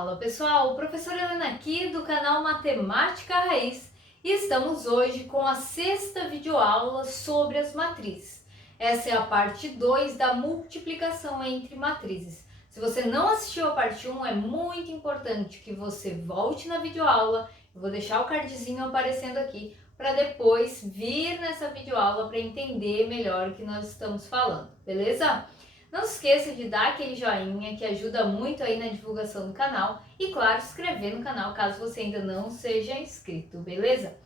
Fala pessoal, professora Helena aqui do canal Matemática Raiz e estamos hoje com a sexta videoaula sobre as matrizes. Essa é a parte 2 da multiplicação entre matrizes. Se você não assistiu a parte 1, é muito importante que você volte na videoaula. Eu vou deixar o cardzinho aparecendo aqui para depois vir nessa videoaula para entender melhor o que nós estamos falando, beleza? Não se esqueça de dar aquele joinha que ajuda muito aí na divulgação do canal e, claro, se inscrever no canal caso você ainda não seja inscrito, beleza?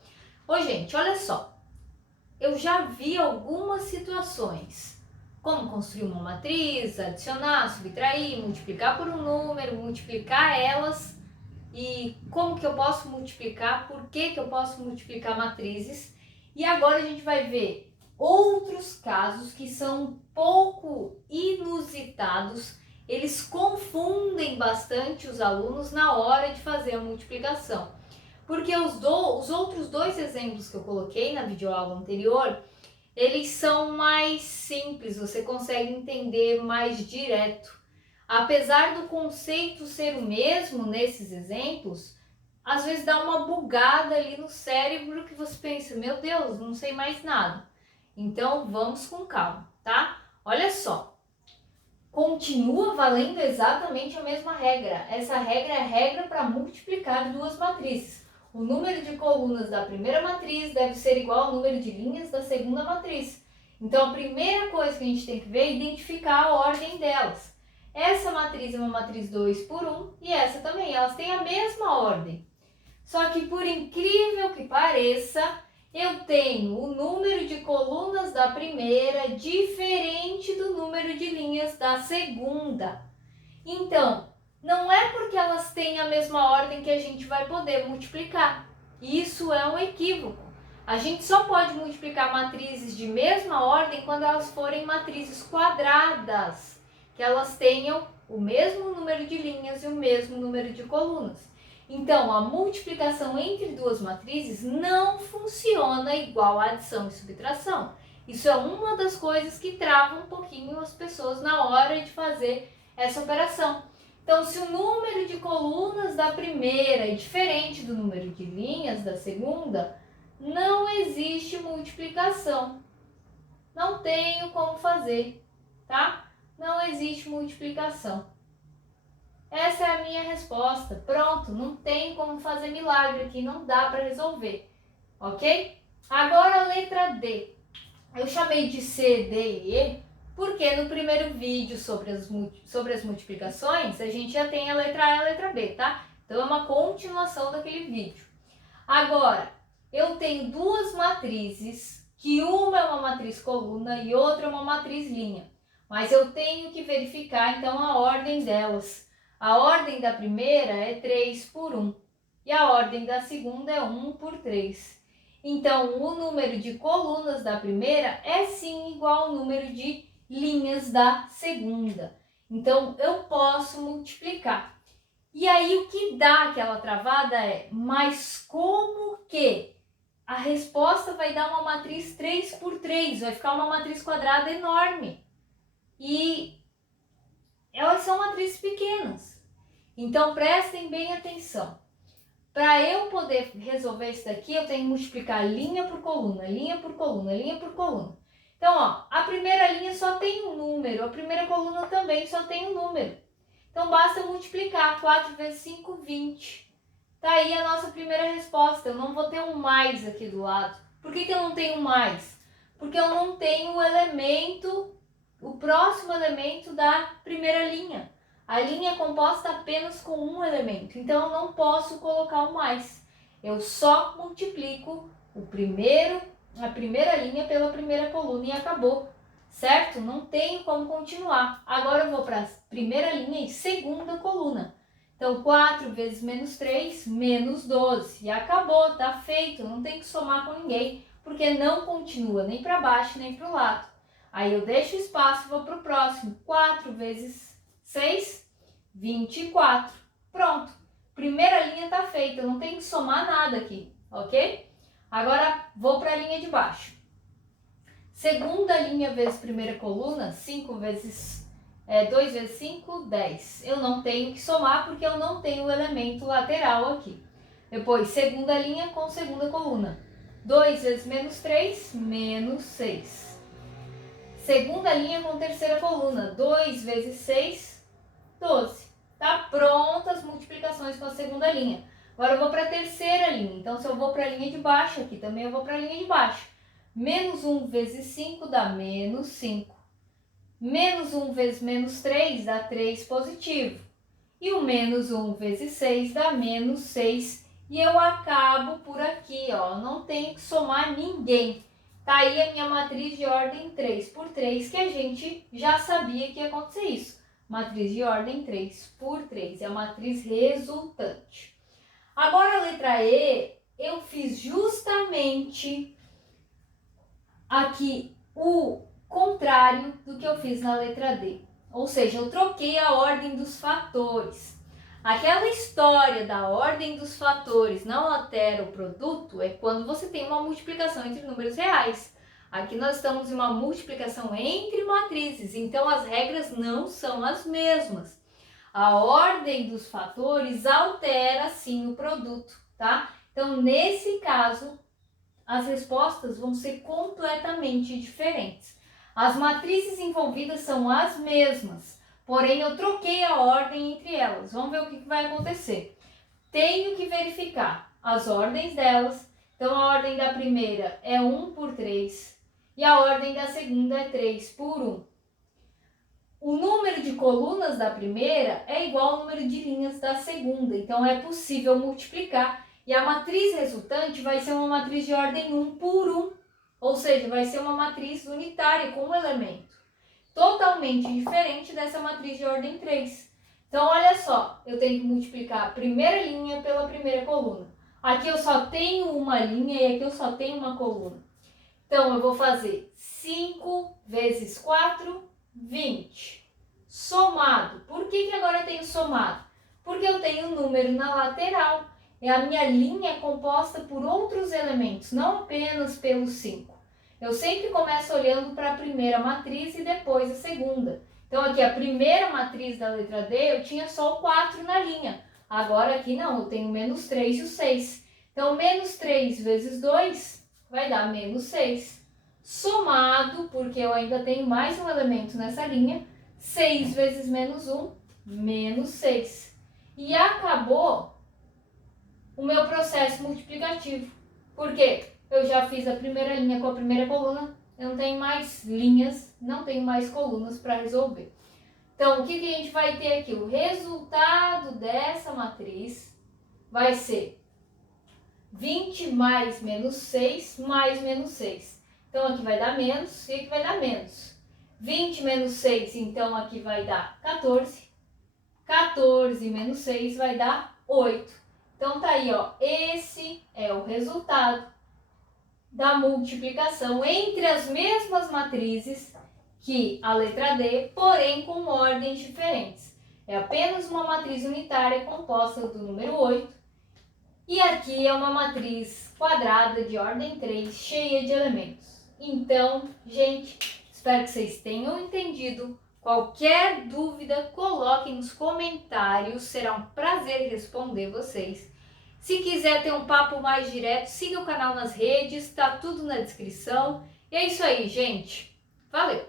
Ô gente, olha só, eu já vi algumas situações, como construir uma matriz, adicionar, subtrair, multiplicar por um número, multiplicar elas e como que eu posso multiplicar, por que eu posso multiplicar matrizes. E agora a gente vai ver outros casos que são um pouco inusitados, eles confundem bastante os alunos na hora de fazer a multiplicação. Porque os outros dois exemplos que eu coloquei na videoaula anterior, eles são mais simples, você consegue entender mais direto. Apesar do conceito ser o mesmo nesses exemplos, às vezes dá uma bugada ali no cérebro que você pensa, meu Deus, não sei mais nada. Então, vamos com calma, tá? Olha só, continua valendo exatamente a mesma regra. Essa regra é a regra para multiplicar duas matrizes. O número de colunas da primeira matriz deve ser igual ao número de linhas da segunda matriz. Então, a primeira coisa que a gente tem que ver é identificar a ordem delas. Essa matriz é uma matriz 2 por 1 e essa também, elas têm a mesma ordem. Só que, por incrível que pareça, eu tenho o número de colunas da primeira diferente do número de linhas da segunda. Então, não é porque elas têm a mesma ordem que a gente vai poder multiplicar. Isso é um equívoco. A gente só pode multiplicar matrizes de mesma ordem quando elas forem matrizes quadradas, que elas tenham o mesmo número de linhas e o mesmo número de colunas. Então, a multiplicação entre duas matrizes não funciona igual a adição e subtração. Isso é uma das coisas que trava um pouquinho as pessoas na hora de fazer essa operação. Então, se o número de colunas da primeira é diferente do número de linhas da segunda, não existe multiplicação. Não tenho como fazer, tá? Não existe multiplicação. Essa é a minha resposta. Pronto, não tem como fazer milagre aqui, não dá para resolver, ok? Agora a letra D. Eu chamei de C, D e E porque no primeiro vídeo sobre as multiplicações a gente já tem a letra A e a letra B, tá? Então é uma continuação daquele vídeo. Agora, eu tenho duas matrizes, que uma é uma matriz coluna e outra é uma matriz linha. Mas eu tenho que verificar então a ordem delas. A ordem da primeira é 3 por 1 e a ordem da segunda é 1 por 3. Então, o número de colunas da primeira é sim igual ao número de linhas da segunda. Então, eu posso multiplicar. E aí, o que dá aquela travada é, mas como que a resposta vai dar uma matriz 3 por 3? Vai ficar uma matriz quadrada enorme. E elas são matrizes pequenas. Então, prestem bem atenção. Para eu poder resolver isso daqui, eu tenho que multiplicar linha por coluna, linha por coluna, linha por coluna. Então, ó, a primeira linha só tem um número, a primeira coluna também só tem um número. Então, basta multiplicar 4 vezes 5, 20. Tá aí a nossa primeira resposta. Eu não vou ter um mais aqui do lado. Por que eu não tenho mais? Porque eu não tenho o elemento, o próximo elemento da primeira linha. A linha é composta apenas com um elemento, então eu não posso colocar o mais. Eu só multiplico a primeira linha pela primeira coluna e acabou, certo? Não tenho como continuar. Agora eu vou para a primeira linha e segunda coluna. Então, 4 vezes menos 3, menos 12. E acabou, tá feito, não tem que somar com ninguém, porque não continua nem para baixo nem para o lado. Aí eu deixo espaço e vou para o próximo. 4 vezes 6, 24. Pronto. Primeira linha está feita, não tem que somar nada aqui, ok? Agora vou para a linha de baixo. Segunda linha vezes primeira coluna, 5 vezes 2 vezes 5, 10. Eu não tenho que somar porque eu não tenho o elemento lateral aqui. Depois, segunda linha com segunda coluna. 2 vezes menos 3, menos 6. Segunda linha com terceira coluna. 2 vezes 6, 12. Tá pronta as multiplicações com a segunda linha. Agora eu vou para a terceira linha. Então, se eu vou para a linha de baixo, aqui também eu vou para a linha de baixo. Menos 1 vezes 5 dá menos 5. Menos 1 vezes menos 3 dá 3 positivo. E o menos 1 vezes 6 dá menos 6. E eu acabo por aqui, ó. Não tenho que somar ninguém. Tá aí a minha matriz de ordem 3 por 3, que a gente já sabia que ia acontecer isso. Matriz de ordem 3 por 3. É a matriz resultante. Agora a letra E, eu fiz justamente aqui o contrário do que eu fiz na letra D. Ou seja, eu troquei a ordem dos fatores. Aquela história da ordem dos fatores não altera o produto é quando você tem uma multiplicação entre números reais. Aqui nós estamos em uma multiplicação entre matrizes, então as regras não são as mesmas. A ordem dos fatores altera sim o produto, tá? Então, nesse caso, as respostas vão ser completamente diferentes. As matrizes envolvidas são as mesmas, porém eu troquei a ordem entre elas. Vamos ver o que vai acontecer. Tenho que verificar as ordens delas. Então, a ordem da primeira é 1 por 3 e a ordem da segunda é 3 por 1. O número de colunas da primeira é igual ao número de linhas da segunda, então é possível multiplicar. E a matriz resultante vai ser uma matriz de ordem 1 por 1, ou seja, vai ser uma matriz unitária com um elemento. Totalmente diferente dessa matriz de ordem 3. Então, olha só, eu tenho que multiplicar a primeira linha pela primeira coluna. Aqui eu só tenho uma linha e aqui eu só tenho uma coluna. Então, eu vou fazer 5 vezes 4, 20. Somado. Por que agora eu tenho somado? Porque eu tenho um número na lateral. E a minha linha é composta por outros elementos, não apenas pelos 5. Eu sempre começo olhando para a primeira matriz e depois a segunda. Então, aqui a primeira matriz da letra D, eu tinha só o 4 na linha. Agora aqui não, eu tenho menos 3 e o 6. Então, menos 3 vezes 2 vai dar menos 6. Somado, porque eu ainda tenho mais um elemento nessa linha, 6 vezes menos 1, menos 6. E acabou o meu processo multiplicativo. Por quê? Eu já fiz a primeira linha com a primeira coluna, eu não tenho mais linhas, não tenho mais colunas para resolver. Então, o que a gente vai ter aqui? O resultado dessa matriz vai ser 20 mais menos 6 mais menos 6. Então, aqui vai dar menos e aqui vai dar menos. 20 menos 6, então aqui vai dar 14. 14 menos 6 vai dar 8. Então, tá aí, ó. Esse é o resultado da multiplicação entre as mesmas matrizes que a letra D, porém com ordens diferentes. É apenas uma matriz unitária composta do número 8. E aqui é uma matriz quadrada de ordem 3, cheia de elementos. Então, gente, espero que vocês tenham entendido. Qualquer dúvida, coloquem nos comentários, será um prazer responder vocês. Se quiser ter um papo mais direto, siga o canal nas redes, tá tudo na descrição. E é isso aí, gente. Valeu!